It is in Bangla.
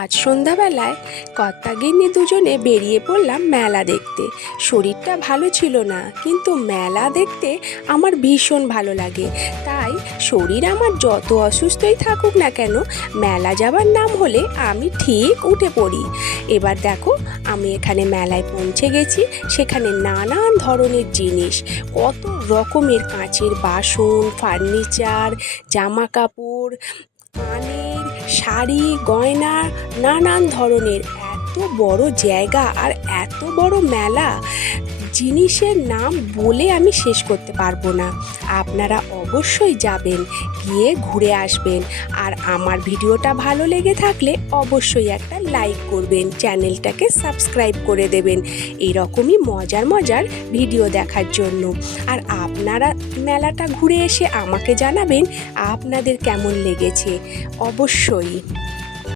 আজ সন্ধ্যাবেলায় কর্তাগিন্নি দুজনে বেরিয়ে পড়লাম মেলা দেখতে। শরীরটা ভালো ছিল না, কিন্তু মেলা দেখতে আমার ভীষণ ভালো লাগে। তাই শরীর আমার যত অসুস্থই থাকুক না কেন, মেলা যাবার নাম হলে আমি ঠিক উঠে পড়ি। এবার দেখো, আমি এখানে মেলায় পৌঁছে গেছি। সেখানে নানান ধরনের জিনিস, কত রকমের কাঁচের বাসন, ফার্নিচার, জামা কাপড়, কানের, শাড়ি, গয়না, নানান ধরনের। এত বড় জায়গা আর এত বড় মেলা, জিনিসের নাম বলে আমি শেষ করতে পারবো না। আপনারা অবশ্যই যাবেন, গিয়ে ঘুরে আসবেন। আর আমার ভিডিওটা ভালো লেগে থাকলে অবশ্যই একটা লাইক করবেন, চ্যানেলটাকে সাবস্ক্রাইব করে দেবেন এরকমই মজার মজার ভিডিও দেখার জন্য। আর আপনারা মেলাটা ঘুরে এসে আমাকে জানাবেন আপনাদের কেমন লেগেছে অবশ্যই।